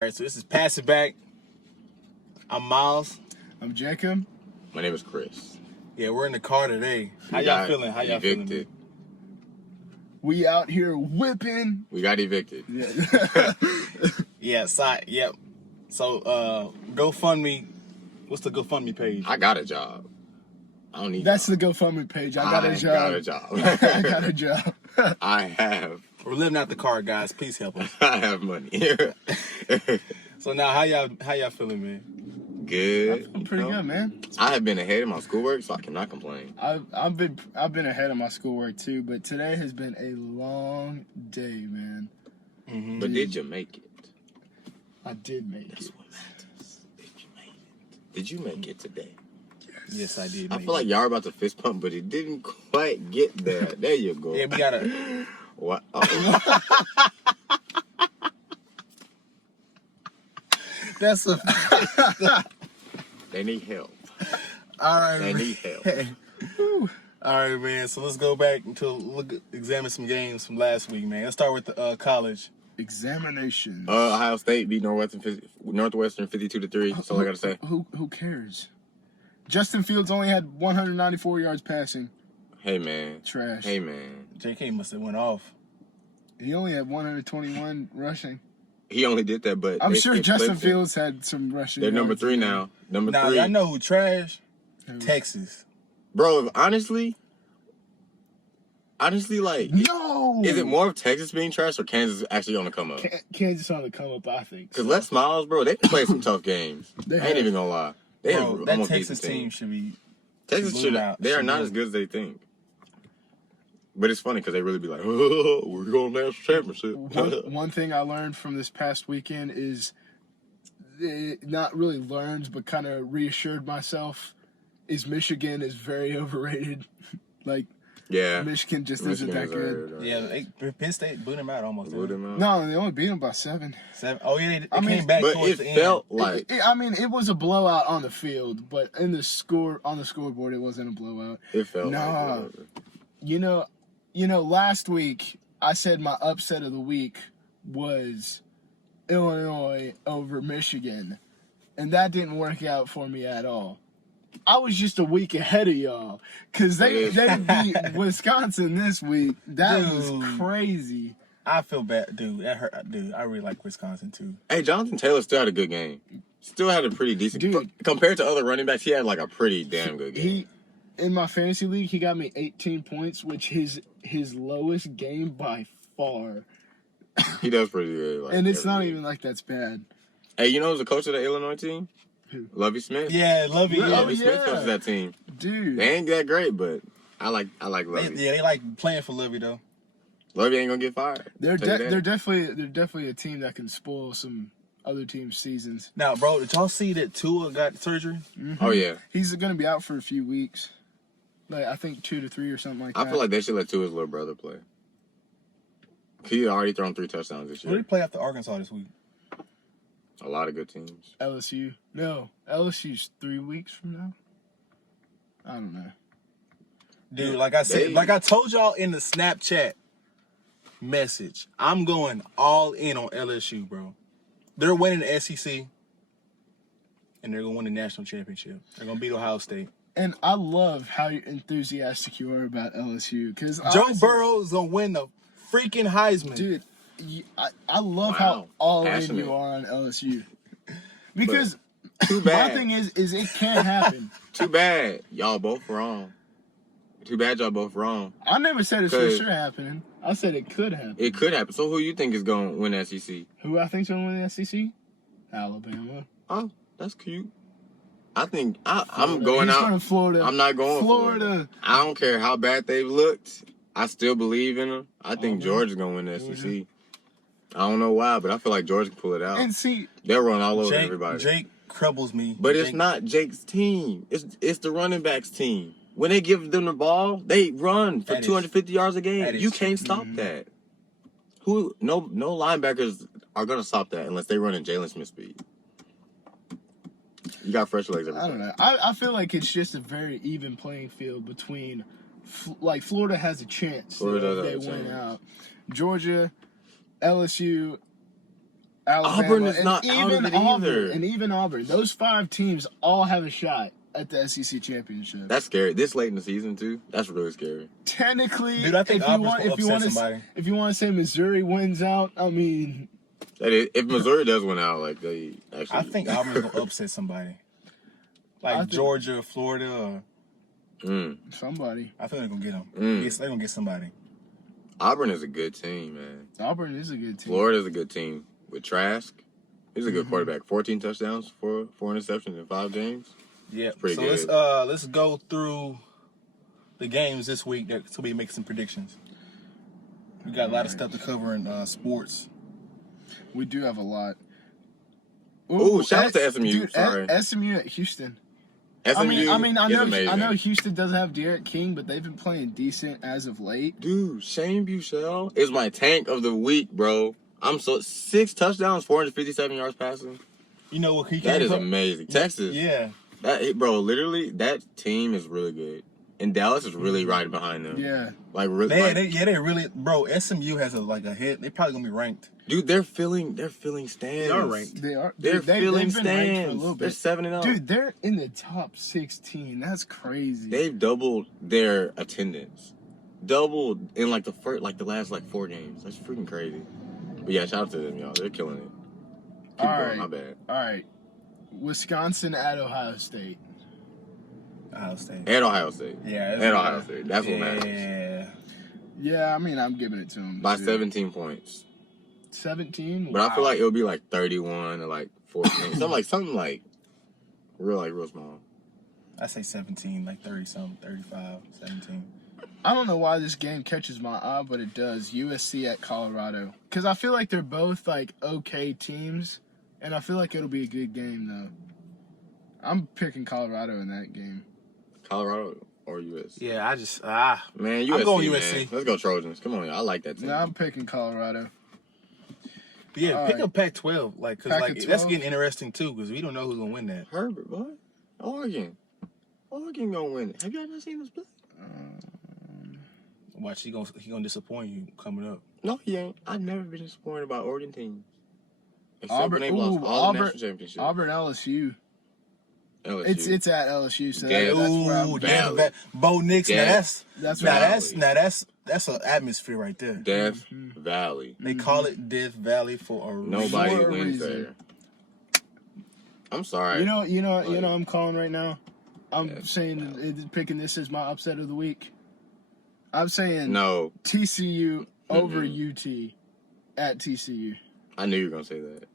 All right, so this is Pass It Back. I'm Miles. I'm Jacob. My name is Chris. Yeah, we're in the car today. How y'all feeling? How y'all feeling? Evicted. We out here whipping. We got evicted. Yeah. Yeah, yep. So, GoFundMe. What's the GoFundMe page? I got a job. I don't need. That's the GoFundMe page. I got a job. I got a job. I have. We're living out the car, guys. Please help us. I have money. So now, how y'all feeling, man? Good. I'm pretty good, man. I have been ahead of my schoolwork, so I cannot complain. I've been ahead of my schoolwork too, but today has been a long day, man. Mm-hmm. But did you make it? I did make That's it. what matters. Did you make it? Did you make it today? Yes, I did. I feel like y'all are about to fist pump, but it didn't quite get there. There you go. Yeah, we gotta. What? Oh. That's a. They need help. All right. They Man. need help. All right, man. So let's go back to examine some games from last week, man. Let's start with the college. Examinations. Ohio State beat Northwestern 52-3. That's all I gotta say. Who cares? Justin Fields only had 194 yards passing. Hey man. Trash. Hey man. JK must have went off. He only had 121 rushing. He only did that, but I'm sure Justin flipped him. Fields had some rushing. They're number yards. 3 now. Number Now, 3. y'all know who trash? Who? Texas. Bro, honestly, like, No. is it more of Texas being trash or Kansas actually on the come up? Kansas on the come up, I think. Because Les Miles, bro, they can play some tough games. I They ain't have. even gonna lie. They Bro, have that almost Texas decent team should be. Texas blew should. out. They are Should not blew. as good as they think. But it's funny because they really be like, oh, we're going to national championship. One thing I learned from this past weekend is, not really learned, but kind of reassured myself, is Michigan is very overrated. Like, Yeah. Michigan just isn't that good. Yeah, Penn State blew them out almost. Blew them out. No, they only beat them by 7. 7. Oh, yeah, they I mean, came back But towards it the end. felt like It was a blowout on the field, but in the on the scoreboard, it wasn't a blowout. it felt Nah. like You know, last week I said my upset of the week was Illinois over Michigan, and that didn't work out for me at all. I was just a week ahead of y'all, because they beat Wisconsin this week. That was crazy. I feel bad, dude. That hurt, dude. I really like Wisconsin too. Hey, Jonathan Taylor still had a good game. Still had a pretty decent Dude. compared to other running backs. He had like a pretty damn good game. In my fantasy league, he got me 18 points, which is his lowest game by far. He does pretty good. Like, And it's not every even like that's bad. Hey, you know who's the coach of the Illinois team? Who? Lovie Smith. Yeah, Lovey. Yeah, Yeah, Lovie Smith yeah. coaches that team. Dude. They ain't that great, but I like Lovie. they like playing for Lovey though. Lovie ain't gonna get fired. They're Tell you that. definitely a team that can spoil some other teams' seasons. Now, bro, did y'all see that Tua got surgery? Mm-hmm. Oh yeah. He's going to be out for a few weeks. Like, I think 2 to 3 or something like that. I feel like they should let Tua's little brother play. He already thrown 3 touchdowns this Who did year. he play after Arkansas this week? A lot of good teams. LSU. No, LSU's 3 weeks from now. I don't know. Dude, like I said, like I told y'all in the Snapchat message, I'm going all in on LSU, bro. They're winning the SEC, and they're gonna win the national championship. They're gonna beat Ohio State. And I love how enthusiastic you are about LSU. Because Joe Burrow's gonna win the freaking Heisman. Dude, I love Wow. how all in Passionate. you are on LSU. Because Too my bad. thing is it can't happen. Too bad. Y'all both wrong. Too bad y'all both wrong. I never said it's for 'Cause- sure happening. I said it could happen. It could happen. So who you think is going to win the SEC? Who I think's going to win the SEC? Alabama. Oh, that's cute. I think I'm going He's out. going to Florida. I'm not going Florida. I don't care how bad they've looked. I still believe in them. I think Auburn. Georgia's going to win the SEC. I don't know why, but I feel like Georgia can pull it out. And see, They'll run all over everybody. Jake troubles me. But it's Jake- not Jake's team. It's the running backs team. When they give them the ball, they run for That is- 250 yards a game. that is You true. can't stop that. No linebackers are gonna stop that unless they run in Jalen Smith speed. You got fresh legs every I don't time. know. I feel like it's just a very even playing field between, like, Florida has a chance Florida if does they have a win chance. out. Georgia, LSU, Alabama, Auburn is and not out even of it Auburn, either. and even Auburn. Those 5 teams all have a shot at the SEC championship. That's scary. This late in the season too. That's really scary. Technically, Dude, I think if you Auburn's want, gonna if you upset want to, somebody. if you want to say Missouri wins out, I mean, That is, if Missouri does win out, like they actually. I think Auburn's gonna upset somebody, like I think- Georgia, Florida. Or, somebody. I think they're gonna get them. Mm. They're gonna get somebody. Auburn is a good team, man. Auburn is a good team. Florida's a good team with Trask. He's a good quarterback. 14 touchdowns, 4 interceptions in 5 games. Yeah. pretty So good. let's go through the games this week so we make some predictions. We got a lot of stuff to cover in sports. We do have a lot. Ooh, shout out to SMU, Dude, sorry. SMU at Houston. SMU I is know, amazing. I know Houston doesn't have Derek King, but they've been playing decent as of late. Dude, Shane Buechele is my tank of the week, bro. 6 touchdowns, 457 yards passing. You know what? He That came is from? amazing. Texas. Yeah. Bro, literally, that team is really good. And Dallas is really right behind them. Yeah. Like, really, They really, bro. SMU has a hit. They probably gonna be ranked. dude, they're filling stands. They are ranked. They are. They're Dude, filling they've been ranked for a stands. little They're bit. 7-0. Dude, they're in the top 16. That's crazy. They've doubled their attendance. Doubled in the last 4 games. That's freaking crazy. But yeah, shout out to them, y'all. They're killing it. Keep All going, right. my bad. All right. Wisconsin at Ohio State. Ohio State. And Ohio State. Yeah. And Ohio State. That's what matters. Yeah. Yeah, I mean, I'm giving it to them. By too. 17 points. 17? But I feel Wow. like it'll be 31 or 14. something real small. I say 17, 30 something, 35, 17. I don't know why this game catches my eye, but it does. USC at Colorado. Because I feel like they're both, okay teams. And I feel like it'll be a good game, though. I'm picking Colorado in that game. Colorado or USC? Yeah, I just Man, USC. I'm going man. USC. Let's go Trojans. Come on, y'all. I like that team. No, I'm picking Colorado. But yeah, All pick right. up Pac-12, because Pac-12. that's getting interesting too, because we don't know who's gonna win that. Herbert, what? Oregon gonna win it. Have y'all not seen us play? Watch, he gonna disappoint you coming up. No, he ain't. I've never been disappointed about Oregon teams. Except Auburn- when they lost ooh, all Auburn- the national championships. Auburn LSU. LSU. It's at LSU, so Damn. that's where I'm Ooh, going. Valley. damn, Bo Nix. Damn. That's Now right. that's an atmosphere right there. Death Valley. They call it Death Valley for a reason. Nobody For a wins reason. there. I'm sorry. You know, I'm calling right now. I'm Yeah. saying picking this as my upset of the week. I'm saying No, TCU over UT at TCU. I knew you were gonna say that.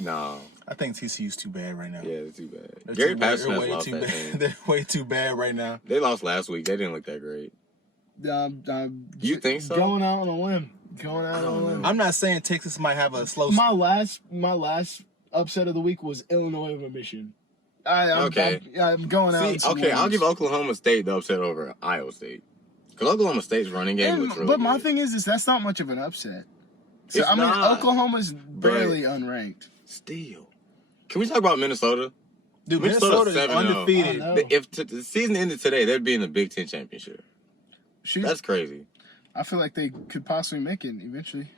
No, I think TCU's too bad right now. yeah, it's too bad. They're Gary too bad. Patterson They're has way lost too that bad. team. They're way too bad right now. They lost last week. They didn't look that great. You think so? Going out on a limb. I'm not saying Texas might have a slow. My last upset of the week was Illinois over Michigan. I'm going out. on some Okay, I'll limbs. give Oklahoma State the upset over Iowa State. Because Oklahoma State's running game looks really But my good. thing is that's not much of an upset. So, It's I mean, not. Oklahoma's barely unranked. Still. Can we talk about Minnesota? Dude, Minnesota's Minnesota is 7-0. undefeated. I know. If the season ended today, they'd be in the Big Ten championship. Shoot, That's crazy. I feel like they could possibly make it eventually.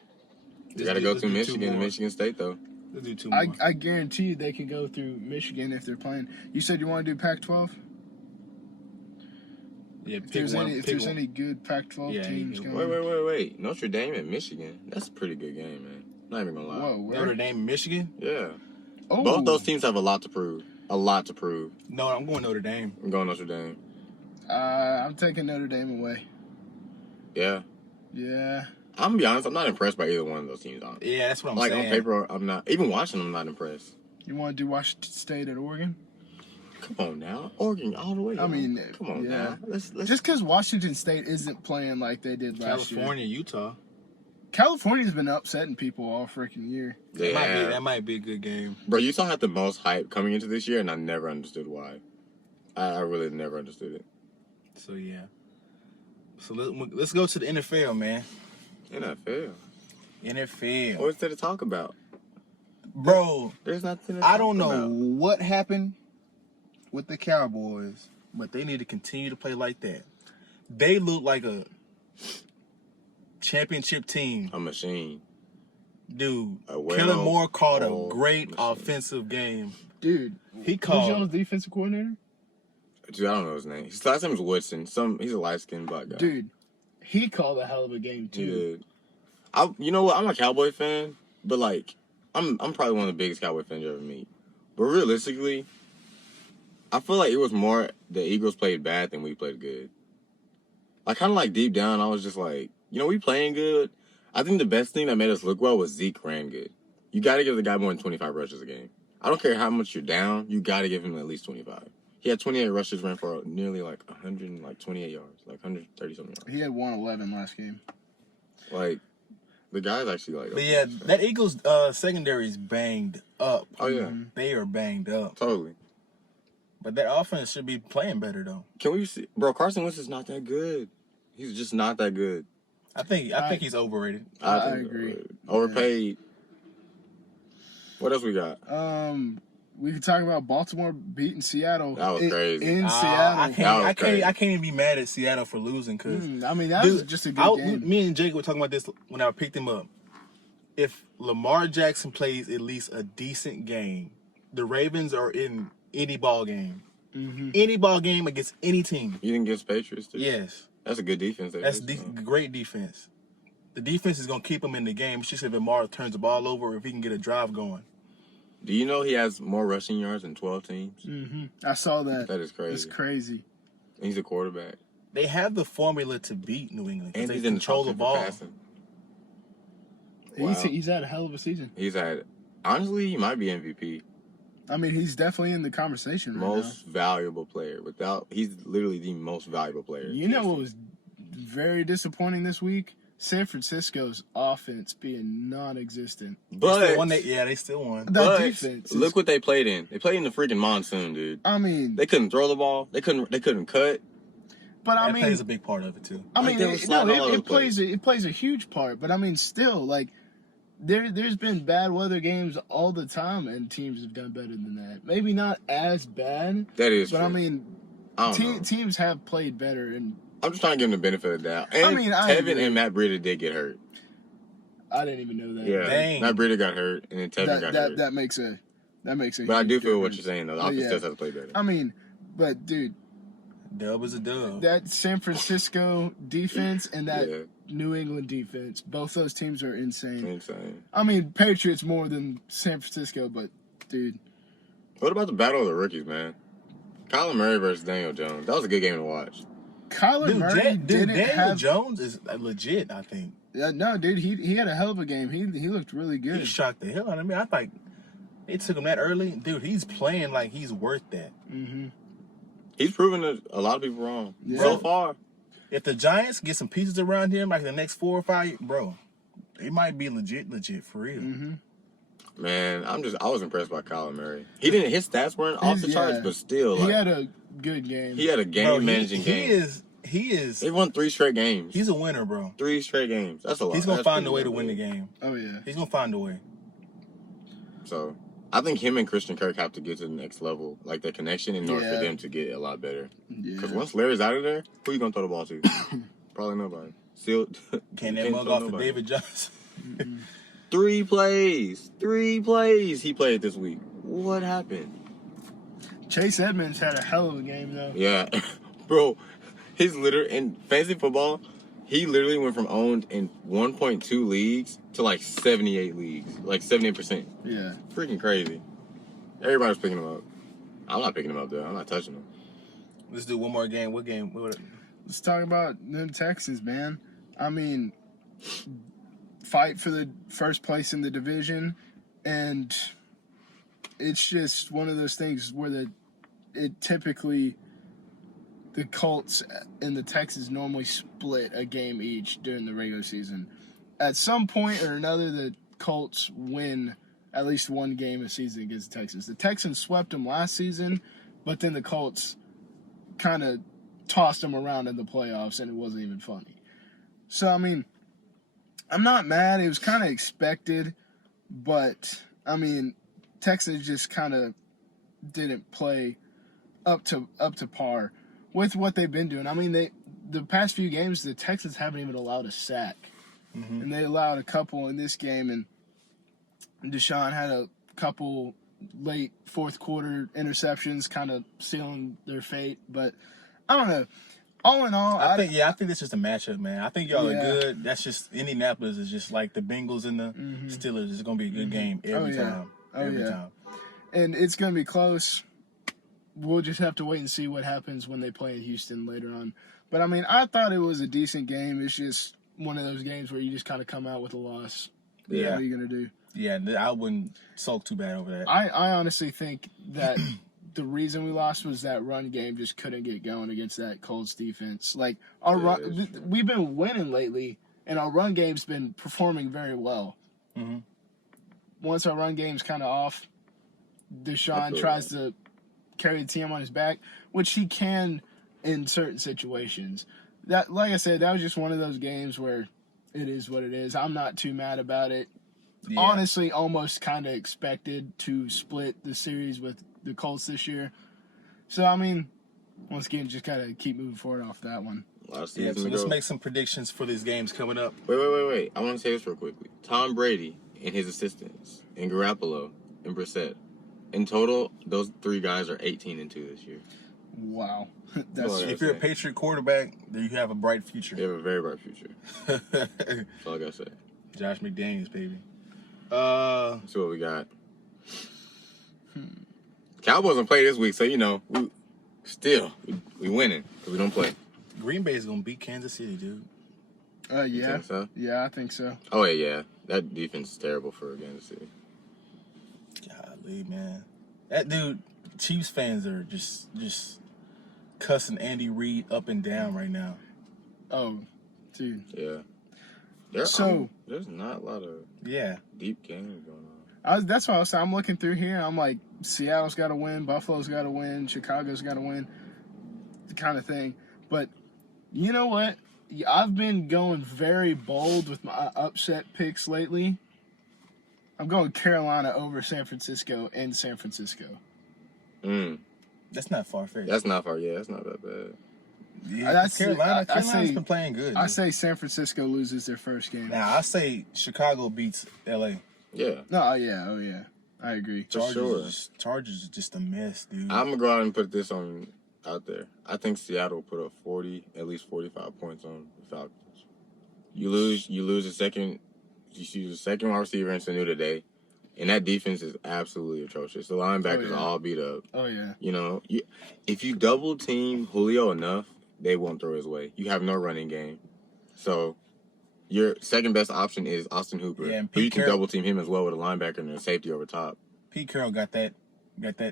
You got to go Let's through do two Michigan and more. Michigan State, though. Let's do two more. I guarantee you they can go through Michigan if they're playing. You said you want to do Pac-12? Yeah, If there's any good Pac-12 Yeah, teams you- going. Wait. Notre Dame and Michigan. That's a pretty good game, man. Not even going to lie. Whoa, where? Notre Dame, Michigan. Yeah. Oh, Both those teams have a lot to prove. No, I'm going Notre Dame. I'm going Notre Dame. I'm taking Notre Dame away. Yeah. Yeah. I'm going to be honest. I'm not impressed by either one of those teams. Honestly. Yeah, that's what I'm Like, saying. on paper, I'm not. Even watching them, I'm not impressed. You want to do Washington State at Oregon? Come on now. Oregon all the way. I y'all. mean, come on yeah. now. Let's Just because Washington State isn't playing like they did last year. California, Utah. California's been upsetting people all freaking year. That might be a good game. Bro, Utah had the most hype coming into this year, and I never understood why. I really never understood it. So yeah. So let's go to the NFL, man. NFL. NFL, What's there to talk about? bro. There's nothing to I talk don't know about. what happened with the Cowboys, but they need to continue to play like that. They look like a championship team. A machine. Dude, A Kellen Moore called a well-oiled great machine. offensive game. Dude, He who's called. y'all's defensive coordinator? Dude, I don't know his name. His last name is Woodson. He's a light skinned black guy. Dude, he called a hell of a game He too. did. You know what? I'm a Cowboy fan, but like, I'm probably one of the biggest Cowboy fans you ever meet. But realistically, I feel like it was more the Eagles played bad than we played good. Like, kind of like deep down, I was just like, we playing good. I think the best thing that made us look well was Zeke ran good. You got to give the guy more than 25 rushes a game. I don't care how much you're down, you got to give him at least 25. He had 28 rushes, ran for nearly like 128 yards, like 130 something yards. He had 111 last game. Like, the guy's actually like. But yeah, that Eagles secondary is banged up. Oh yeah, They are banged up. totally. But that offense should be playing better though. Can we see, bro? Carson Wentz is not that good. He's just not that good. I think he's overrated. I think agree. Overpaid. What else we got? We could talk about Baltimore beating Seattle. That was crazy. In Seattle. I crazy. can't even be mad at Seattle for losing because I mean, that was just a good game. Me and Jake were talking about this when I picked him up. If Lamar Jackson plays at least a decent game, the Ravens are in any ball game. Mm-hmm. Any ball game against any team. You didn't get Patriots, too? Yes. That's a good defense. That's great defense. The defense is going to keep him in the game. It's just if Lamar turns the ball over, if he can get a drive going. Do you know he has more rushing yards than 12 teams? Mm-hmm. I saw that. That is crazy. It's crazy. And he's a quarterback. They have the formula to beat New England because And they he's in control the the top 10 for ball. passing. Wow. He's had a hell of a season. Honestly, he might be MVP. I mean, he's definitely in the conversation right Most valuable player. He's literally the most valuable player. now. You know what was very disappointing this week? San Francisco's offense being non-existent. But They still won. That defense. Look what they played in. They played in the freaking monsoon, dude. I mean, They couldn't throw the ball. They couldn't cut. but I That mean, plays a big part of it too. I Like, mean, they were sliding all over the place. it plays a huge part. But I mean, still, like there's been bad weather games all the time, and teams have done better than that. Maybe not as bad, That is but true. I mean, I don't know. teams have played better. And I'm just trying to give them the benefit of the doubt. And I mean, I Tevin agree. and Matt Breida did get hurt. I didn't even know that. Yeah, Dang. Matt Breida got hurt, and then Tevin got hurt. That makes a But I do huge feel what difference. you're saying, though. The But offense yeah. does have to play better. I mean, but dude, Dub is a dub. that San Francisco defense and that Yeah. New England defense, both those teams are insane. Insane. I mean, Patriots more than San Francisco, but dude, What about the battle of the rookies, man? Kyler Murray versus Daniel Jones. That was a good game to watch. Kyler Murray didn't Daniel have. Jones is legit. I think No, dude, he had a hell of a game. He looked really good. he shocked the hell out of me. I thought they took him that early, dude. He's playing like he's worth that. Mm-hmm. He's proven a lot of people wrong. Yeah. So far. If the Giants get some pieces around him, like the next 4 or 5, bro, they might be legit for real. Mm-hmm. Man, I was impressed by Kyler Murray. His stats weren't off the charts, but still, He like, had a good game. he had a game managing game. He is. They won 3 straight games. He's a winner, bro. 3 straight games. That's a lot. He's gonna That's find a pretty way to damn win the good. game. Oh yeah. He's gonna find a way. So, I think him and Christian Kirk have to get to the next level, like their connection, in order Yeah. for them to get a lot better. Because Yeah. once Larry's out of there, who you gonna throw the ball to? Probably nobody. Still, Can that can't mug throw off to nobody. David Johnson? 3 plays he played this week. What happened? Chase Edmonds had a hell of a game though. Yeah, bro, in fantasy football, he literally went from owned in 1.2 leagues to like 78 leagues, like 78%. Yeah. Freaking crazy. Everybody's picking him up. I'm not picking him up though. I'm not touching him. Let's do one more game. What game? Let's talk about them Texans, man. I mean, fight for the first place in the division, and it's just one of those things where the Colts and the Texans normally split a game each during the regular season. At some point or another, the Colts win at least one game a season against the Texans. The Texans swept them last season, but then the Colts kind of tossed them around in the playoffs, and it wasn't even funny. So, I mean, I'm not mad. It was kind of expected, but, I mean, Texans just kind of didn't play up to par with what they've been doing. I mean, the past few games, the Texans haven't even allowed a sack. Mm-hmm. And they allowed a couple in this game, and Deshaun had a couple late fourth quarter interceptions, kind of sealing their fate. But I don't know. All in all, I think this is a matchup, man. I think y'all Yeah. are good. That's just Indianapolis is just like the Bengals and the Steelers. It's gonna be a good game every time. Every time. and it's gonna be close. We'll just have to wait and see what happens when they play in Houston later on. But I mean, I thought it was a decent game. It's just one of those games where you just kind of come out with a loss. Yeah. What are you gonna do? Yeah, I wouldn't sulk too bad over that. I honestly think that the reason we lost was that run game just couldn't get going against that Colts defense. Like we've been winning lately, and our run game's been performing very well. Mm-hmm. Once our run game's kind of off, Deshaun tries to carry the team on his back, which he can in certain situations. That, like I said, that was just one of those games where it is what it is. I'm not too mad about it. Yeah. Honestly, almost kind of expected to split the series with the Colts this year. So, I mean, once again, just got to keep moving forward off that one. Yeah, so let's make some predictions for these games coming up. Wait. I want to say this real quickly. Tom Brady and his assistants, and Garoppolo and Brissett. In total, those three guys are 18-2 this year. Wow. If you're a Patriot quarterback, then you have a bright future. You have a very bright future. That's all I got to say. Josh McDaniels, baby. Let's see what we got. Cowboys don't play this week, so, we winning because we don't play. Green Bay is going to beat Kansas City, dude. Yeah. You think so? Yeah, I think so. Oh, yeah. That defense is terrible for Kansas City. Golly, man. That dude, Chiefs fans are just cussing Andy Reid up and down right now. Oh, dude. Yeah. There's not a lot of deep games going on. That's why I was saying. I'm looking through here. I'm like, Seattle's got to win, Buffalo's got to win, Chicago's got to win, the kind of thing. But you know what? I've been going very bold with my upset picks lately. I'm going Carolina over San Francisco in San Francisco. That's not far-fetched. That's not far. Yeah, that's not that bad. Yeah, Carolina's been playing good. I say San Francisco loses their first game. Now, I say Chicago beats L.A. Yeah. No, oh yeah. I agree. Chargers is just a mess, dude. I'm going to go out and put this out there. I think Seattle will put up at least 45 points on the Falcons. You lose a second wide receiver in Sanu today, and that defense is absolutely atrocious. The linebackers all beat up. Oh, yeah. If you double team Julio enough, they won't throw his way. You have no running game. So your second best option is Austin Hooper. Yeah, and but you can double team him as well with a linebacker and a safety over top. Pete Carroll got that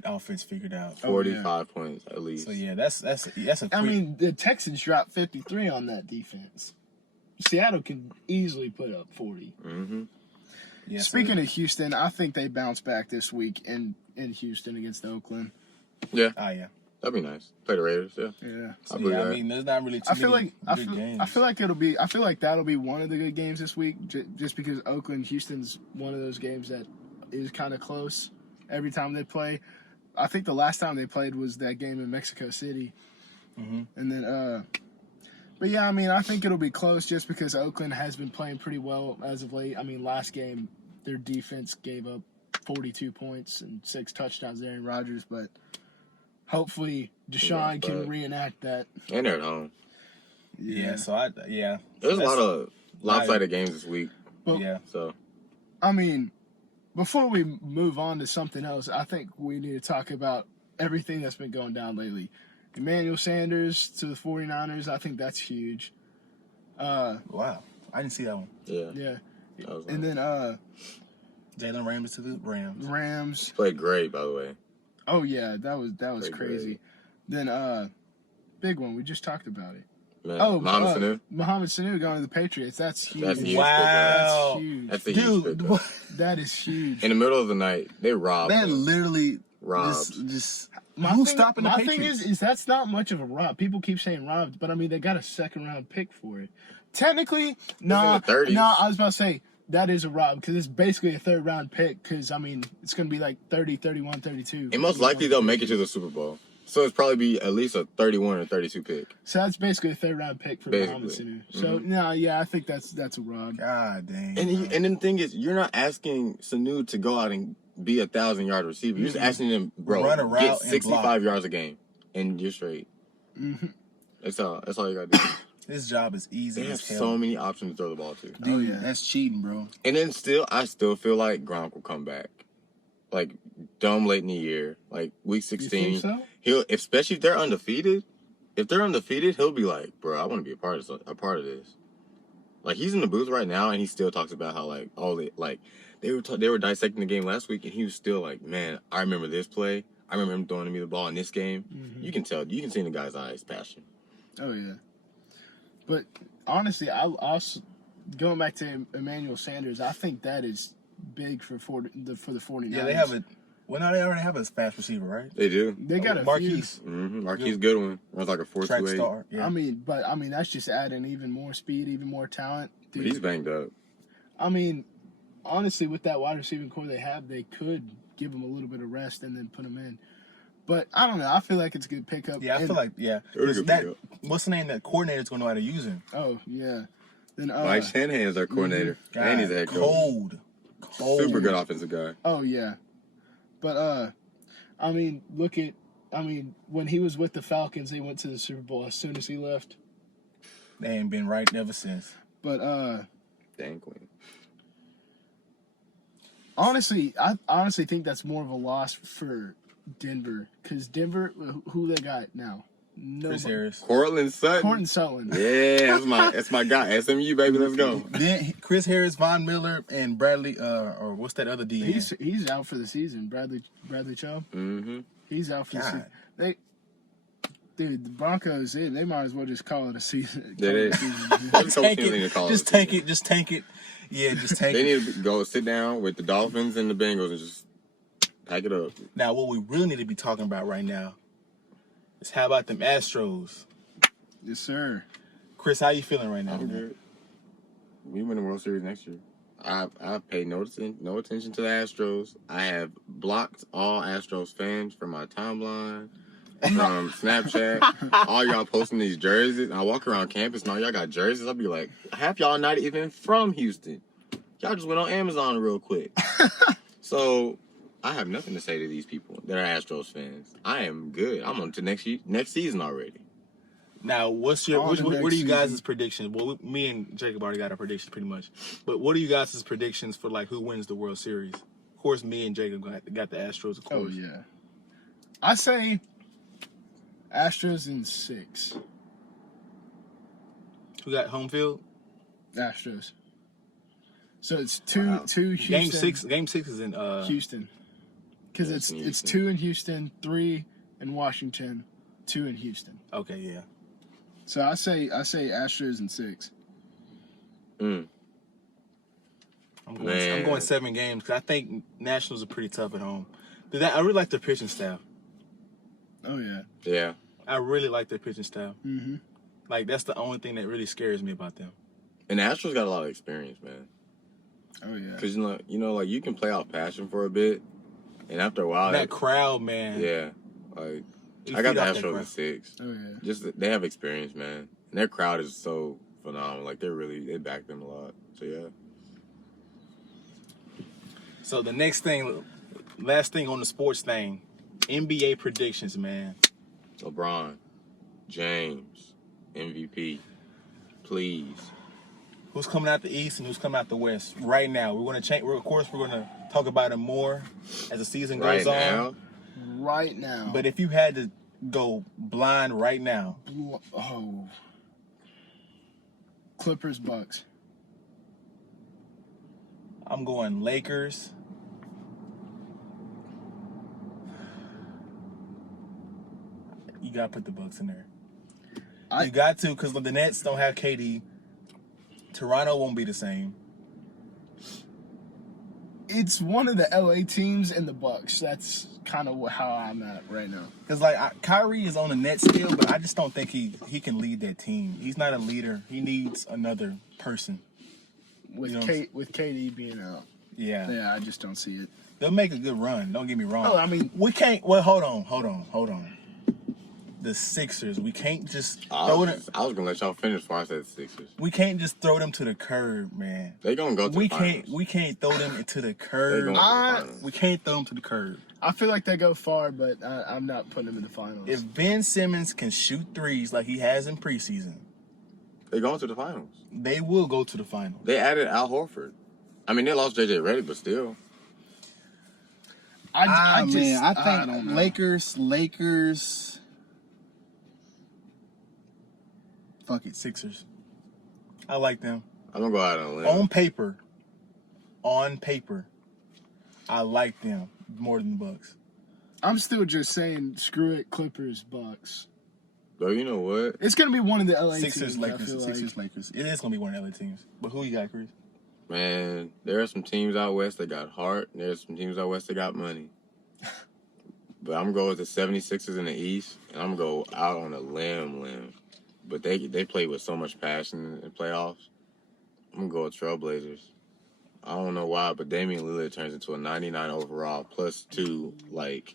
offense figured out. 45 points at least. So yeah, that's a quick... I mean, the Texans dropped 53 on that defense. Seattle can easily put up 40. Mm-hmm. Yeah, Speaking of Houston, I think they bounce back this week in Houston against Oakland. Yeah. Oh yeah. That'd be nice. Play the Raiders, yeah. Yeah. So, I mean, there's not really too many good games. I feel like that'll be one of the good games this week, just because Houston's one of those games that is kind of close every time they play. I think the last time they played was that game in Mexico City. Mm-hmm. And then, but yeah, I mean, I think it'll be close just because Oakland has been playing pretty well as of late. I mean, last game, their defense gave up 42 points and 6 touchdowns to Aaron Rodgers, but hopefully Deshaun can reenact that. And they're at home. Yeah, There's a lot of lopsided games this week. But, So, I mean, before we move on to something else, I think we need to talk about everything that's been going down lately. Emmanuel Sanders to the 49ers, I think that's huge. Wow. I didn't see that one. Yeah. And then Jalen Ramsey to the Rams. Rams. Played great, by the way. Oh yeah, that was crazy. Great. Then big one, we just talked about it. Man, Mohamed Sanu going to the Patriots. That's huge. That's huge. Wow. That's huge. That's a huge pickup. That is huge. In the middle of the night, they robbed. That them. literally robbed. Who's stopping the Patriots? My thing is that's not much of a rob. People keep saying robbed, but I mean they got a second round pick for it. Technically, no. I was about to say that is a rob because it's basically a third round pick. Because I mean it's going to be like 30, 31, 32. And most likely they'll make it to the Super Bowl. So it's probably be at least a 31 or 32 pick. So that's basically a third-round pick for Muhammad Basically. Sanu. So, no, yeah, I think that's a rod. God dang. And then the thing is, you're not asking Sanu to go out and be 1,000-yard receiver. You're just asking him, bro, Run a route get and 65 block. yards a game, and you're straight. Mm-hmm. That's all you gotta do. This job is easy They have as hell. so many options to throw the ball to. Dude, Oh, yeah. that's cheating, bro. And then I still feel like Gronk will come back, like dumb late in the year, like week 16. You think so? He'll, especially if they're undefeated. If they're undefeated, he'll be like, bro, I want to be a part of this. Like he's in the booth right now, and he still talks about how like they were dissecting the game last week, and he was still like, man, I remember this play. I remember him throwing me the ball in this game. Mm-hmm. You can tell. You can see in the guy's eyes passion. Oh, yeah. But honestly, I'll going back to Emmanuel Sanders, I think that is big for the 49ers. Yeah, they have a. Well, no, they already have a fast receiver, right? They do. They got a Marquise. Mm-hmm. Marquise Goodwin runs like a 4.28. Track star. few. Yeah. I mean, that's just adding even more speed, even more talent. But Dude, he's banged up. I mean, honestly, with that wide receiving core they have, they could give him a little bit of rest and then put him in. But I don't know. I feel like it's a good pickup. Yeah, I And- feel like, yeah. It was a 'Cause good that, pickup. what's the name that coordinator's going to know how to use him? Oh, yeah. Then, Mike Shanahan's our coordinator, and he's a head coach. Cold. Super good offensive guy. Oh, yeah. But, I mean, when he was with the Falcons, they went to the Super Bowl as soon as he left. They ain't been right ever since. But, Dang Queen. honestly, I honestly think that's more of a loss for Denver. Because Denver, who they got now? Chris Harris. Cortland Sutton. Cortland Sutton. Yeah, that's my guy. SMU baby, let's go. Then Chris Harris, Von Miller, and Bradley, or what's that other D? He's out for the season. Bradley Chubb. Mm-hmm. He's out for the God. season. The Broncos, they might as well just call it a season. They did. Tank it. Just tank it. Just tank it. Yeah, just tank They it. need to go sit down with the Dolphins and the Bengals and just pack it up. Now, what we really need to be talking about right now is how about them Astros? Yes, sir. Chris, how you feeling right now? I'm man? good. We win the World Series next year. I've paid no attention to the Astros. I have blocked all Astros fans from my timeline, from Snapchat. All y'all posting these jerseys. I walk around campus and all y'all got jerseys. I'll be like, half y'all not even from Houston. Y'all just went on Amazon real quick. So I have nothing to say to these people that are Astros fans. I am good. I'm on to next season already. Now, what's your On what the are next you guys' season. predictions? Well, me and Jacob already got our predictions pretty much, but what are you guys' predictions for like who wins the World Series? Of course, me and Jacob got the Astros. Of course. Oh, yeah. I say Astros in 6. Who got home field? Astros. So it's two Wow. Houston. Game six is in Houston. Because Yeah, it's in it's Houston. 2 in Houston, 3 in Washington, 2 in Houston. Okay, yeah. So I say Astros in 6. Mm. I'm Man. going 7 games because I think Nationals are pretty tough at home. I really like their pitching staff. Oh yeah. Yeah. I really like their pitching staff. Mm-hmm. Like that's the only thing that really scares me about them. And the Astros got a lot of experience, man. Oh yeah. Because like you can play out passion for a bit, and after a while, That crowd, man. yeah, like You I got feed the off that Astros crowd. at 6. Oh yeah. Just they have experience, man, and their crowd is so phenomenal. Like they back them a lot. So yeah, So the next thing, last thing on the sports thing, NBA predictions, man. LeBron, James, MVP, please. Who's coming out the East and who's coming out the West right now? We're going to change. Of course, we're going to talk about it more as the season Right goes on. now, Right now. But if you had to go blind right now, Oh. Clippers Bucks. I'm going Lakers. You got to put the Bucks in there. You got to, because the Nets don't have KD. Toronto won't be the same. It's one of the LA teams and the Bucks. That's kind of how I'm at right now. Because, Kyrie is on the Nets still, but I just don't think he can lead that team. He's not a leader. He needs another person. With You know, with KD being out. Yeah. Yeah, I just don't see it. They'll make a good run. Don't get me wrong. Oh, I mean- we can't. Well, hold on. the Sixers. We can't just I throw was, them. I was gonna let y'all finish before I said the Sixers. We can't just throw them to the curb, man. They gonna go to the finals. We can't throw them into the They curb. going to the finals. We can't throw them to the curb. I feel like they go far, but I'm not putting them in the finals. If Ben Simmons can shoot threes like he has in preseason, They going to the finals. they will go to the final. They added Al Horford. I mean, they lost JJ Redick, but still. I think don't know. Lakers. Fuck it, Sixers. I like them. I'm gonna go out on a limb. On paper, I like them more than the Bucks. I'm still just saying, screw it, Clippers, Bucks. Though you know what? It's gonna be one of the LA Sixers, teams. I Lakers, feel Sixers, like. Lakers. It is gonna be one of the LA teams. But who you got, Chris? Man, there are some teams out west that got heart, and there's some teams out west that got money. But I'm going with the 76ers in the East, and I'm going to go out on a limb. But they play with so much passion in playoffs. I'm going to go with Trailblazers. I don't know why, but Damian Lillard turns into a 99 overall +2, like,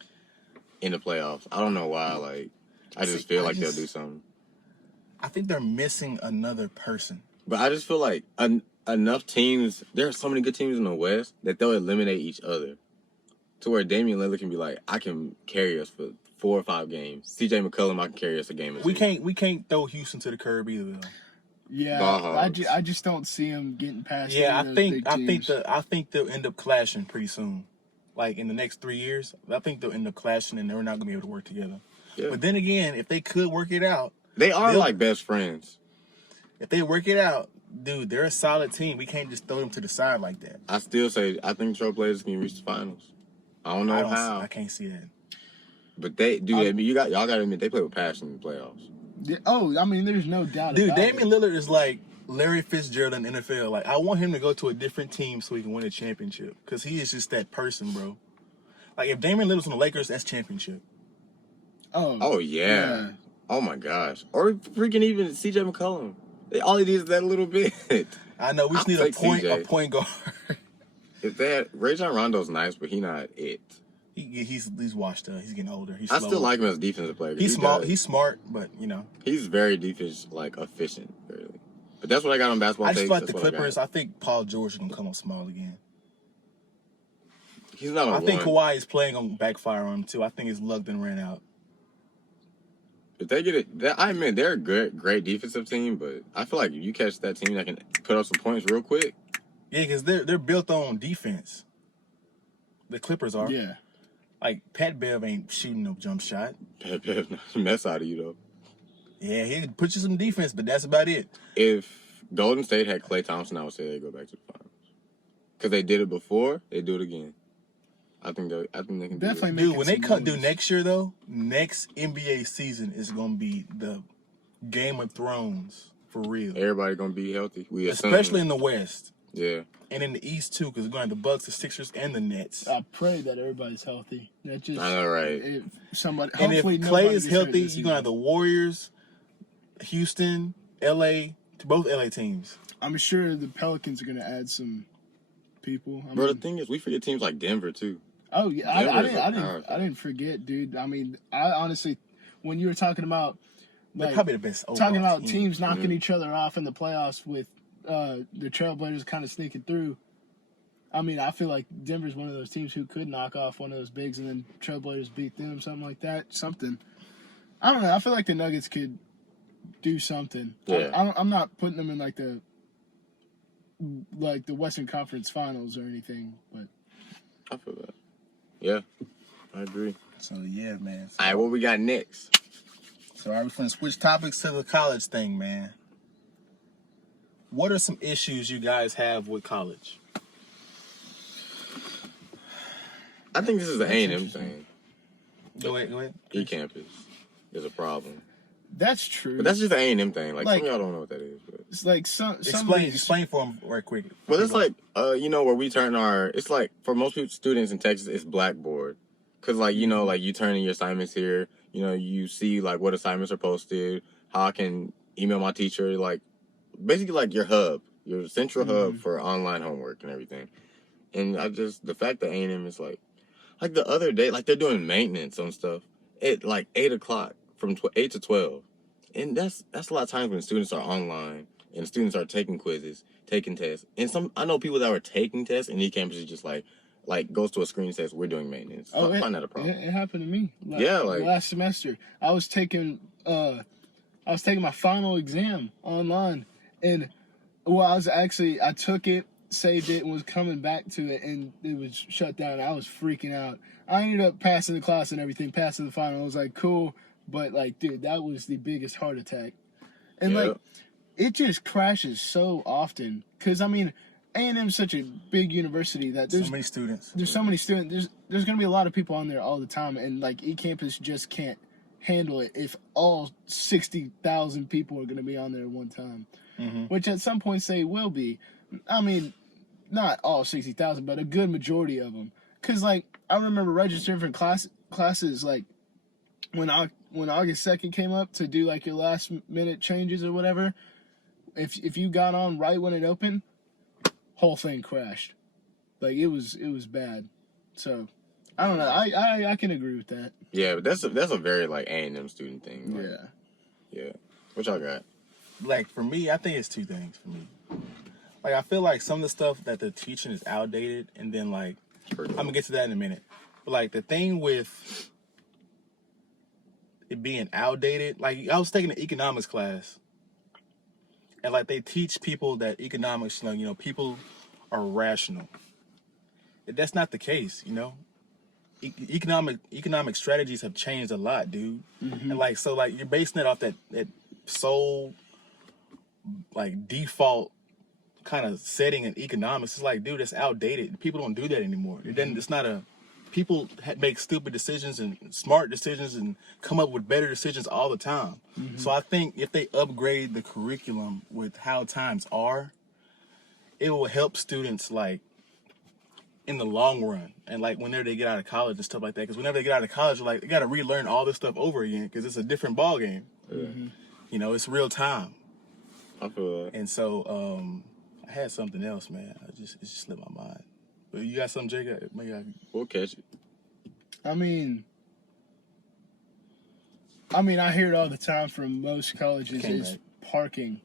in the playoffs. I don't know why, like, I just feel like they'll do something. I think they're missing another person. But I just feel like enough teams, there are so many good teams in the West that they'll eliminate each other. To where Damian Lillard can be like, I can carry us for 4 or 5 games. CJ McCollum, I can carry us a game or 2. We can't throw Houston to the curb either, though. Yeah, Ball I hogs. just don't see them getting past. Yeah, any of those big teams. I think they'll end up clashing pretty soon. Like in the next 3 years, I think they'll end up clashing and they're not gonna be able to work together. Yeah. But then again, if they could work it out, They are they'll- like best friends. if they work it out, dude, they're a solid team. We can't just throw them to the side like that. I still say, I think Trailblazers can reach the finals. I don't know how. I can't see that. But they do. Y'all got to admit, they play with passion in the playoffs. Yeah, oh, I mean, there's no doubt. Dude, about Damian it. Lillard is like Larry Fitzgerald in the NFL. Like, I want him to go to a different team so he can win a championship. Because he is just that person, bro. Like, if Damian Lillard's on the Lakers, that's championship. Oh, yeah. Oh, my gosh. Or freaking even CJ McCollum. All he needs is that little bit. I know, we just I'll need take CJ. a point guard. If they had, Rajon Rondo's nice, but he not it. He's washed up. He's getting older. He's I slow. still like him as a defensive player. He's smart. He's smart, but, He's very defense, like, efficient, really. But that's what I got on basketball I just takes. feel like That's the what I got. Clippers, I think Paul George is going to come up small again. He's not a I one. think Kawhi is playing on backfire on him, too. I think his luck done ran out. If they get it, I admit they're a great defensive team, but I feel like if you catch that team that can put up some points real quick, Yeah, because they're built on defense. The Clippers are. Yeah. Like, Pat Bev ain't shooting no jump shot. mess out of you though. Yeah, he put you some defense, but that's about it. If Golden State had Klay Thompson, I would say they go back to the finals because they did it before. They do it again. I think they can Definitely do Dude, making when they some do moves. next year, though, next NBA season is going to be the Game of Thrones for real. it. Everybody gonna be healthy. We Especially in the West. yeah. And in the East, too, because we're going to have the Bucks, the Sixers, and the Nets. I pray that everybody's healthy. That just I know, right? If somebody, And if hopefully Clay nobody is gets hurt healthy, this you're going to have the Warriors, Houston, LA, both LA teams. I'm sure the Pelicans are going to add some people. Bro, the thing is, we forget teams like Denver too. Oh yeah, I Denver's didn't, I a didn't, power I didn't forget, dude. I mean, I honestly, when you were talking about, They're like, probably the best overall talking about team. teams knocking each other off in the playoffs with the Trailblazers kind of sneaking through. I mean, I feel like Denver's one of those teams who could knock off one of those bigs and then Trailblazers beat them, something like that. Something. I don't know. I feel like the Nuggets could do something. Yeah. I'm not putting them in like the Western Conference Finals or anything, but I feel that. Yeah, I agree. So, yeah, man. All right, what we got next? So, we're going to switch topics to the college thing, man. What are some issues you guys have with college? I think this is the A&M thing. Go ahead. E-campus is a problem. that's true. But that's just the A&M thing. Like, some Like- of y'all don't know what that is. But it's like some Explain for them right quick. Well, it's like, where we turn it's like, for most people, students in Texas, it's Blackboard. Because, like, like, you turn in your assignments here, you see, like, what assignments are posted, how I can email my teacher, like, basically, like, your hub, your central hub for online homework and everything. And the fact that A&M is, like the other day, like, they're doing maintenance on stuff at, like, 8 o'clock from 8 to 12, and that's a lot of times when students are online and students are taking quizzes, taking tests, and I know people that are taking tests and each campus is just like goes to a screen and says we're doing maintenance. So I find that a problem. It happened to me. Like last semester, I was taking my final exam online, and I took it, saved it, and was coming back to it, and it was shut down. I was freaking out. I ended up passing the class and everything, passing the final. I was like, cool, but like, dude, that was the biggest heart attack, and like, it just crashes so often. Cause I mean, A&M's such a big university that there's so many students. There's so many students. There's gonna be a lot of people on there all the time, and like eCampus just can't handle it if all 60,000 people are gonna be on there at one time, which at some points they will be. I mean, not all 60,000, but a good majority of them. Cause like I remember registering for classes like when August 2nd came up to do like your last minute changes or whatever. If you got on right when it opened, whole thing crashed. Like it was bad. So I don't know. I can agree with that. Yeah, but that's a very like A&M student thing. Like, yeah. What y'all got? Like for me, I think it's two things for me. Like I feel like some of the stuff that they're teaching is outdated, and then like I'm gonna get to that in a minute. But like the thing with it being outdated, like I was taking an economics class, and like they teach people that economics, you know, people are rational. That's not the case, you know. Economic strategies have changed a lot, dude. And like so, like you're basing it off that sole like default kind of setting in economics. It's like, dude, that's outdated. People don't do that anymore. It's not a people make stupid decisions and smart decisions and come up with better decisions all the time. So I think if they upgrade the curriculum with how times are, it will help students like in the long run, and like whenever they get out of college and stuff like that. Because whenever they get out of college, like they got to relearn all this stuff over again because it's a different ball game. You know, it's real time. I feel that. And so I had something else, man. It just slipped my mind. But you got something, Jacob? Maybe We'll catch it. I mean, I hear it all the time from most colleges is parking.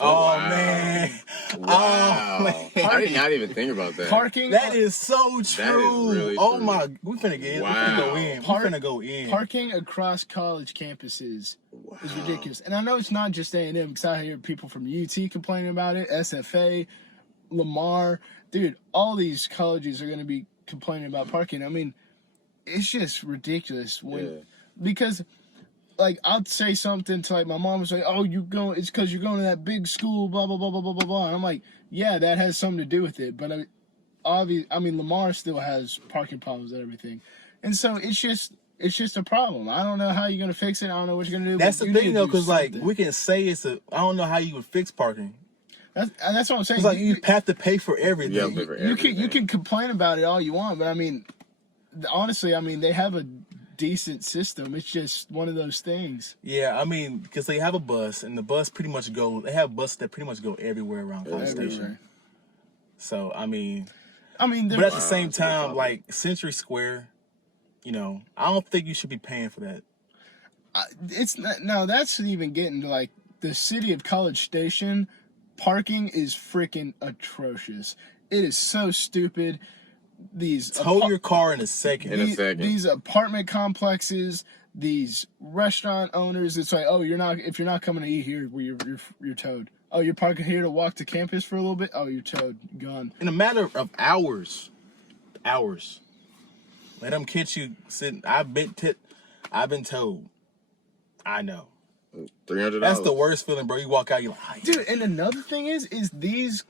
Oh, wow. man. Wow. Oh, man. I did not even think about that. Parking. That is so true. really oh true. my, we finna get in. Wow. We finna go in. We finna go in. Parking across college campuses is ridiculous. And I know it's not just A&M, because I hear people from UT complaining about it, SFA, Lamar. Dude, all these colleges are going to be complaining about parking. I mean, it's just ridiculous because like I'd say something to like my mom was like, "Oh, it's because you're going to that big school, blah blah blah blah blah blah blah." And I'm like, "Yeah, that has something to do with it." But Lamar still has parking problems and everything, and so it's just a problem. I don't know how you're gonna fix it. I don't know what you're gonna do. That's but the you thing need to though, do because like something. we can say I don't know how you would fix parking. That's what I'm saying. It's like you have to pay for everything. Yeah, pay for everything. You can complain about it all you want, but I mean, honestly, they have a decent system. It's just one of those things. Yeah, I mean, because they have a bus, and the bus pretty much they have buses that pretty much go everywhere around College Station. So, but at the same time, like Century Square, you know, I don't think you should be paying for that. It's not, no, that's even getting to like the city of College Station. Parking is freaking atrocious. It is so stupid. Tow your car in a second. These apartment complexes, these restaurant owners. It's like, oh, if you're not coming to eat here, you're towed. Oh, you're parking here to walk to campus for a little bit. Oh, you're towed, gone. In a matter of hours. Let them catch you sitting. I've been told. I know. $300. That's the worst feeling, bro. You walk out, you're like, dude. And another thing is these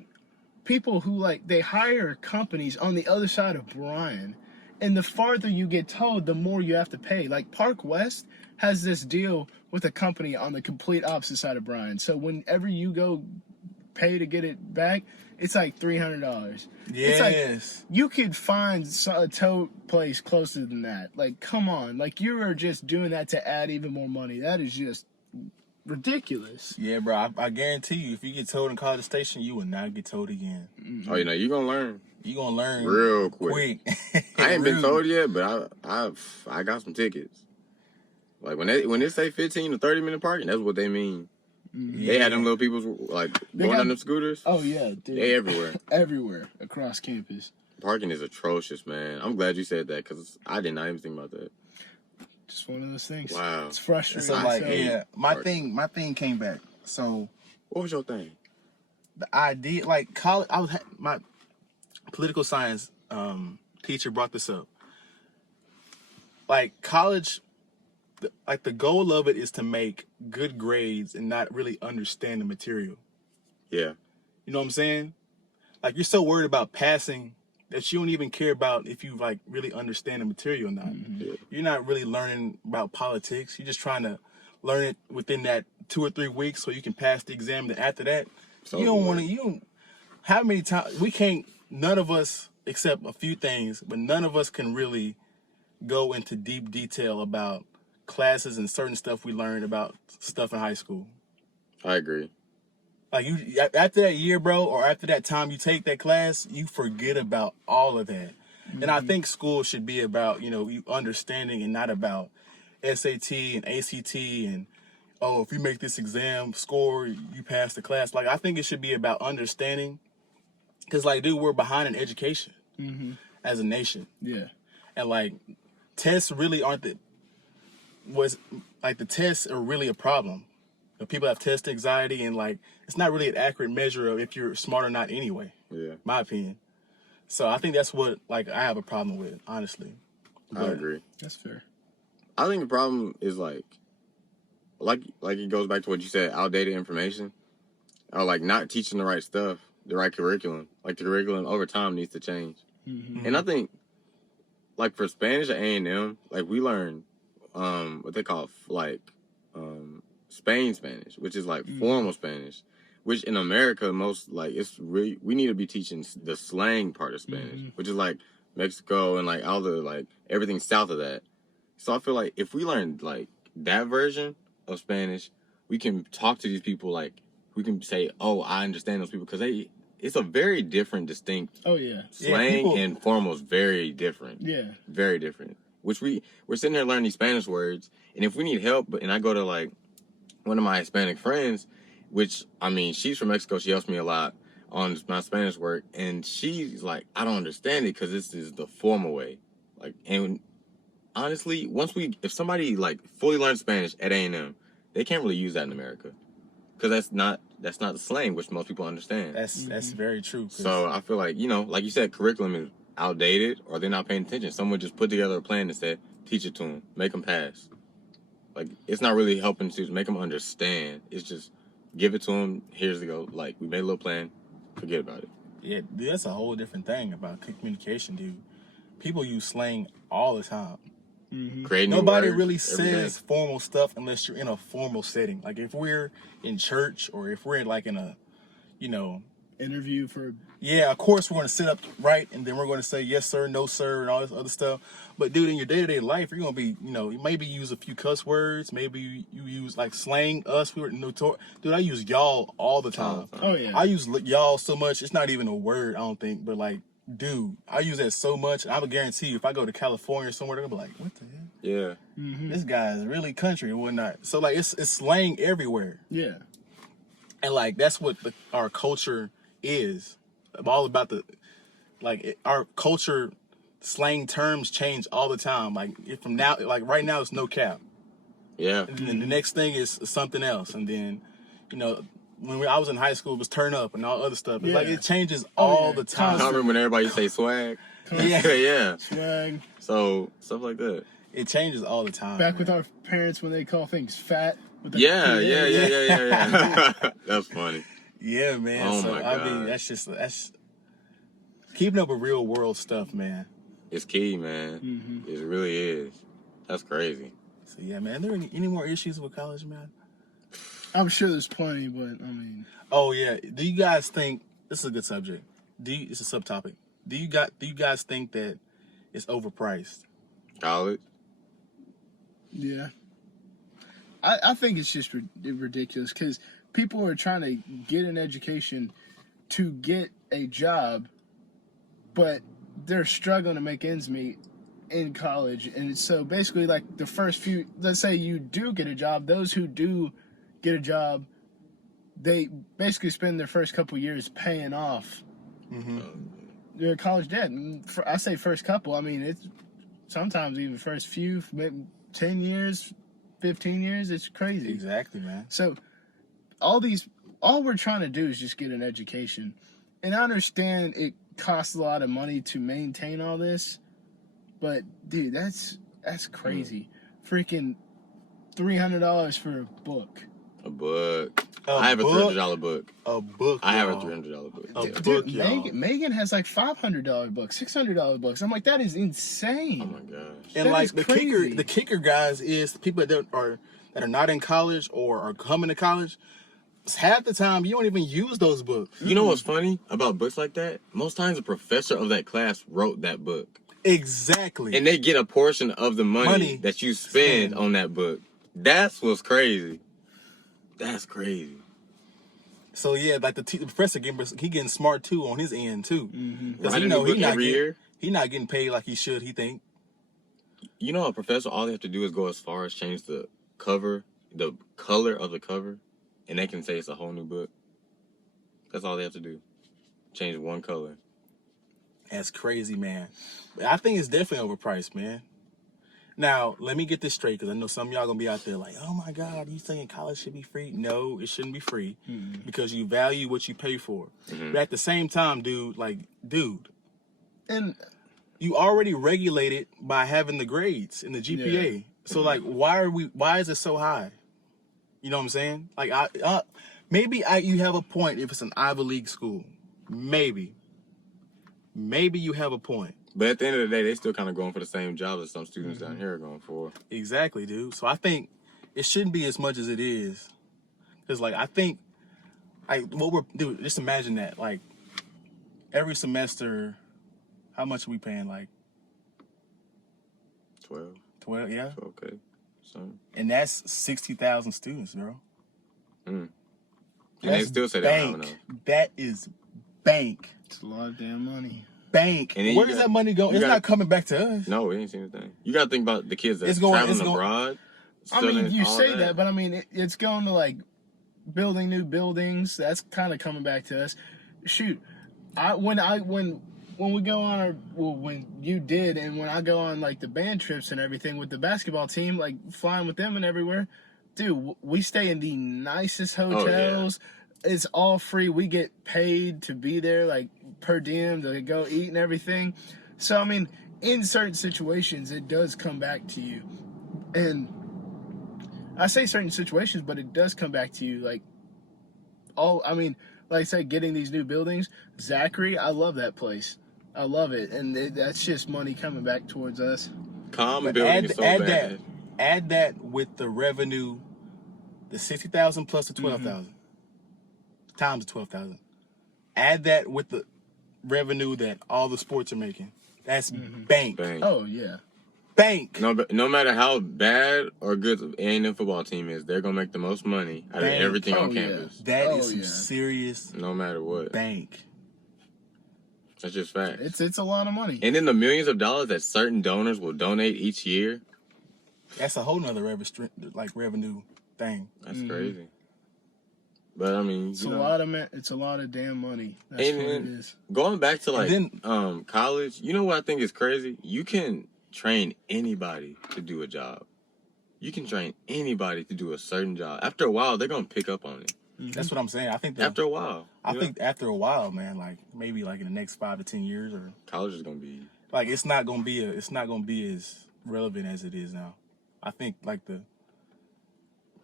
people who like they hire companies on the other side of Bryan, and the farther you get towed, the more you have to pay. Like Park West has this deal with a company on the complete opposite side of Bryan. So whenever you go pay to get it back, it's like $300. yes. It's like, you could find a tow place closer than that. Like, come on. Like, you are just doing that to add even more money. That is just ridiculous. Yeah, bro. I guarantee you, if you get towed in College Station, you will not get towed again. Oh, you know, you're going to learn. You're going to learn real quick. I I ain't been told yet, but I got some tickets. Like when they say 15 to 30-minute parking, that's what they mean. They had them little people like They going got- on them scooters. Oh yeah, dude. They everywhere. Everywhere across campus. Parking is atrocious, man. I'm glad you said that because I did not even think about that. Just one of those things. Wow. It's frustrating. So like, hate yeah, my parking. thing came back. So What was your thing? the idea, like college, my political science teacher brought this up. Like college, like the goal of it is to make good grades and not really understand the material. Yeah. You know what I'm saying? Like you're so worried about passing that you don't even care about if you like really understand the material or not. Yeah. You're not really learning about politics. You're just trying to learn it within that 2 or 3 weeks so you can pass the exam. Then after that, So you don't boring. want to. You don't. How many times we can't? None of us, except a few things, but none of us can really go into deep detail about classes and certain stuff we learned about stuff in high school. I agree. Like you, after that year, bro, or after that time you take that class, you forget about all of that. And I think school should be about, you understanding and not about SAT and ACT and, oh, if you make this exam score, you pass the class. Like, I think it should be about understanding. Because, like, dude, we're behind in education as a nation. Yeah. And, like, tests really aren't the tests are really a problem. People have test anxiety and, like, it's not really an accurate measure of if you're smart or not anyway. Yeah. My opinion. So I think that's what, like, I have a problem with, honestly. I agree. That's fair. I think the problem is like it goes back to what you said, outdated information, or like not teaching the right stuff, the right curriculum. Like the curriculum over time needs to change. And I think, like for Spanish at A&M, like we learn what they call Spain Spanish, which is like formal Spanish, which in America most like it's really we need to be teaching the slang part of Spanish, which is like Mexico and like all the like everything south of that. So I feel like if we learn like that version of Spanish, we can talk to these people like we can say, "Oh, I understand those people," because it's a very different, distinct Oh yeah. slang and formal is very different. Yeah. Very different. Which we're sitting here learning these Spanish words, and if we need help, and I go to like one of my Hispanic friends, which I mean, she's from Mexico, she helps me a lot on my Spanish work, and she's like, I don't understand it because this is the formal way. Like, and honestly, if somebody like fully learns Spanish at A&M, they can't really use that in America because that's not the slang which most people understand. That's very true. 'Cause So I feel like, like you said, curriculum is outdated or they're not paying attention. Someone just put together a plan and said, teach it to them, make them pass. Like, it's not really helping to make them understand. It's just give it to them. Here's the go. Like, we made a little plan. Forget about it. Yeah, dude, that's a whole different thing about communication, dude. People use slang all the time. Create new Nobody words really every day. says formal stuff unless you're in a formal setting. Like if we're in church or if we're like in a, Interview for. yeah, of course we're going to sit up right and then we're going to say yes sir, no sir, and all this other stuff. But dude, in your day-to-day life, you're going to be, you maybe use a few cuss words. Maybe you use like slang. We were dude, I use y'all all the time. Oh yeah. I use y'all so much, it's not even a word, I don't think. But like, dude, I use that so much. I would guarantee you, if I go to California or somewhere, they're gonna be like, what the hell? Yeah. This guy is really country and whatnot. So like, it's slang everywhere. Yeah. And like, that's what our culture is. All about our culture, slang terms change all the time. Like from now, like right now, it's no cap. Yeah. And then the next thing is something else. And then, when I was in high school, it was turn up and all other stuff. It's like Yeah. it changes all yeah. the time. I remember when everybody say swag. Yeah. Yeah. Swag. So, stuff like that. It changes all the time. Back man. with our parents when they call things fat. With the- Yeah. That's funny. Yeah, man. Oh So my I mean, God. that's keeping up with real world stuff, man. It's key, man. It really is. That's crazy. So yeah, man. Are there any more issues with college, man? I'm sure there's plenty, but I mean. Oh yeah. Do you guys think this is a good subject? It's a subtopic. Do you guys think that it's overpriced? College? Yeah. I think it's just ridiculous because people are trying to get an education to get a job, but they're struggling to make ends meet, in college, and so basically, like the first few, let's say you do get a job, those who do get a job, they basically spend their first couple years paying off their college debt. And I say first couple, I mean it's sometimes even first few, maybe 10 years, 15 years. It's crazy. Exactly, man. So all we're trying to do is just get an education, and I understand it costs a lot of money to maintain all this, but dude, that's crazy. Freaking $300 for a book. A book. A I have a book? $300 book. A book. I have a y'all. $300 book. A Yeah. book, Dude, y'all. Megan has like $500 books, $600 books. I'm like, that is insane. Oh my gosh. And That like is the crazy. kicker, guys, is the people that are not in college or are coming to college. Half the time, you don't even use those books. You know what's funny about books like that? Most times the professor of that class wrote that book. Exactly. And they get a portion of the money that you spend on that book. That's what's crazy. That's crazy. So yeah, like the professor getting smart too on his end too. Because Writing a book every year. He not getting paid like he should. He think. You know, a professor, all they have to do is go as far as change the cover, the color of the cover, and they can say it's a whole new book. That's all they have to do. Change one color. That's crazy, man. But I think it's definitely overpriced, man. Now, let me get this straight, because I know some of y'all gonna be out there like, oh my God, you saying college should be free? No, it shouldn't be free, because you value what you pay for. But at the same time, dude, And you already regulated by having the grades and the GPA. Yeah. So like, why is it so high? You know what I'm saying? Like, maybe you have a point if it's an Ivy League school. Maybe you have a point. But at the end of the day, they still kind of going for the same job that some students down here are going for. Exactly, dude. So I think it shouldn't be as much as it is. Cause like, I think, like, dude, just imagine that. Like, every semester, how much are we paying? Like 12, yeah? Okay. So. And that's 60,000 students, bro. And they still say that, I don't know. That is bank. it's a lot of damn money. Bank. And then Where you does got- that money go? you It's got- not coming back to us. No, we ain't seen anything. You got to think about the kids that's It's going- traveling it's going- abroad. I mean, studying, you all say that, but I mean, it's going to like building new buildings. That's kind of coming back to us. Shoot, when we go on when you did, and when I go on like the band trips and everything with the basketball team, like flying with them and everywhere, dude, we stay in the nicest hotels. It's all free. We get paid to be there, like per diem, to go eat and everything. So I mean, in certain situations, it does come back to you, and I say certain situations, but it does come back to you. Like, I mean, like I said, getting these new buildings, Zachary, I love that place. I love it, and that's just money coming back towards us. Common But building is so bad. add that with the revenue, the 60,000 plus the 12,000 times the 12,000. Add that with the revenue that all the sports are making. That's bank. Bang. Oh yeah, Bank. No matter how bad or good the A&M football team is, they're going to make the most money out of Bang. everything Oh, on yeah. campus. That is Oh, some yeah. serious No matter what. bank. That's just facts. it's a lot of money. And then the millions of dollars that certain donors will donate each year, That's a whole nother revenue thing. that's crazy. But I mean, It's you a know, lot of it's a lot of damn money. That's And what it then- is. going back to like then- college, you know what I think is crazy? You can train anybody to do a job. You can train anybody to do a certain job. After a while, they're gonna pick up on it. That's what I'm saying. I think After a while, I you think after a while, man, like maybe like in the next 5 to 10 years, or know, college is gonna be. like it's not gonna be as relevant as it is now. I think like the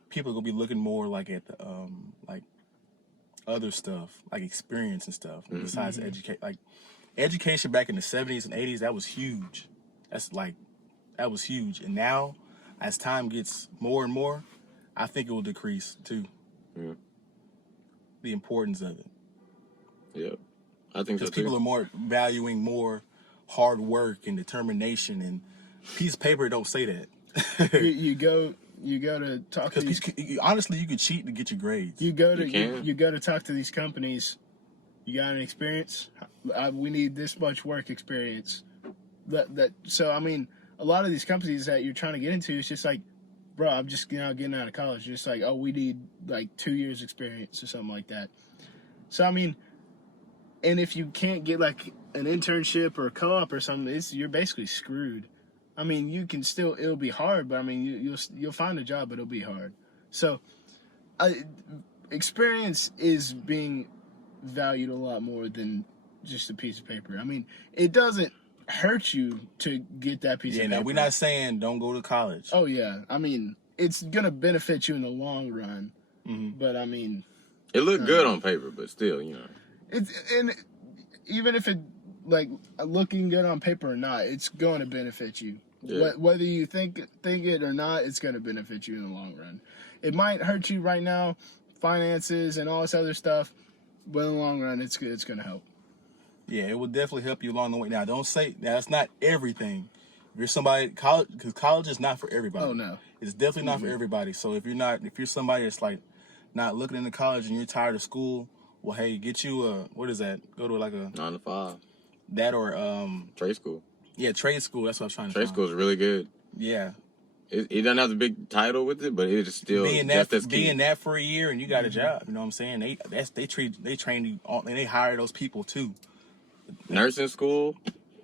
people are gonna be looking more like at the like other stuff, like experience and stuff, besides education back in the 70s and 80s, that was huge. That was huge. And now, as time gets more and more, I think it will decrease too. Yeah. The importance of it. Yep. I think so Because too. people are more valuing more hard work and determination, and piece of paper don't say that. you go to talk to these. Honestly, you could cheat to get your grades. You go to You can. you go to talk to these companies. You got an experience? We need this much work experience. So I mean, a lot of these companies that you're trying to get into, it's just like, bro, I'm just getting out of college. Just like, oh, we need like 2 years experience or something like that. So I mean, and if you can't get like an internship or a co-op or something, you're basically screwed. I mean, you can still, it'll be hard, but I mean, you'll find a job, but it'll be hard. So, experience is being valued a lot more than just a piece of paper. I mean, it doesn't hurt you to get that piece of paper. Yeah, now we're not saying don't go to college. Oh yeah, I mean, it's gonna benefit you in the long run. Mm-hmm. But I mean, It looked good on paper, but still, you know. it's, and even if it like looking good on paper or not, it's going to benefit you. Yeah. Whether you think it or not, it's going to benefit you in the long run. It might hurt you right now, finances and all this other stuff, but in the long run, it's good. It's going to help. Yeah, it will definitely help you along the way. Now, don't say that's not everything. If you're somebody, college, because college is not for everybody. Oh no, It's definitely not for everybody. So if you're somebody that's like not looking into college and you're tired of school, well, hey, get you a, what is that? Go to like a 9 to 5. that or Trade school. yeah, trade school. That's what I was trying to. Trade find. school is really good. Yeah, It doesn't have the big title with it, but it is still being just that as key. being that for a year and you got a job. You know what I'm saying? They train you and they hire those people too. Nursing school,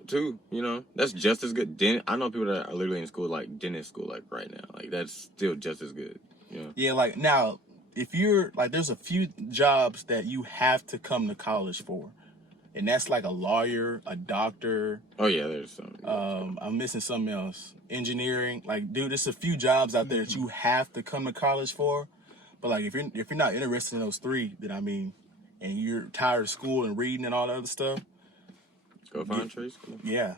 too. You know, that's just as good. I know people that are literally in school, like dentist school, like right now. Like that's still just as good. You know? Yeah, like now, if you're like, there's a few jobs that you have to come to college for, and that's like a lawyer, a doctor. Oh yeah, there's some. I'm missing something else. Engineering, like, dude, there's a few jobs out there that you have to come to college for. But like, if you're not interested in those three, then I mean, and you're tired of school and reading and all that other stuff, Go find trade school. yeah,